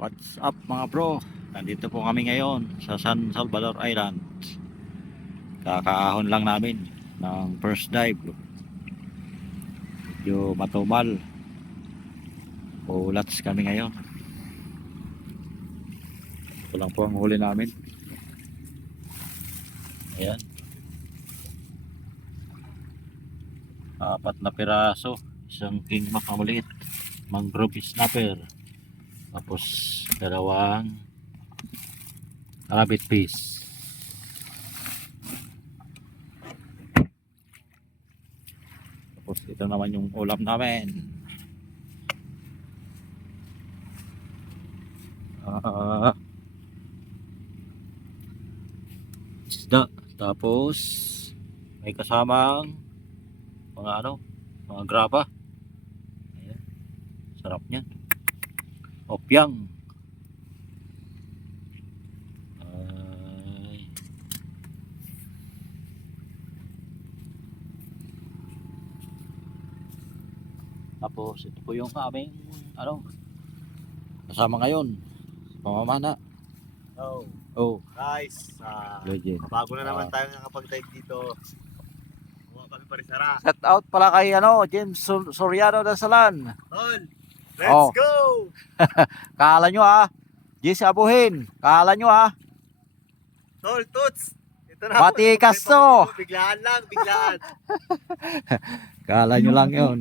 What's up mga bro? Nandito po kami ngayon sa San Salvador Island. Kakaahon lang namin ng first dive. Medyo matumal. Ulats kami ngayon. Ito lang po ang huli namin. Ayan. 4 na piraso. Isang king maliit. Mangrove snapper. Tapos 2 rabbit fish. Tapos ito naman yung ulam namin. Isda. Tapos may kasamang mga graba. Ayan. Sarap niyan. Opyang. Tapos ito po yung aming kasama ngayon, pamamana. Guys, Legend. bago na naman tayo nakapag-dive dito. Kumuha kami pa rin sara. Shout out pala kay James Soriano Dasalan. Tol, let's go! Kala nyo Jesse Abuhin. Kala nyo Tol, Toots! Ito na. Batikas to. Biglaan lang, biglaan. Kala nyo lang yun.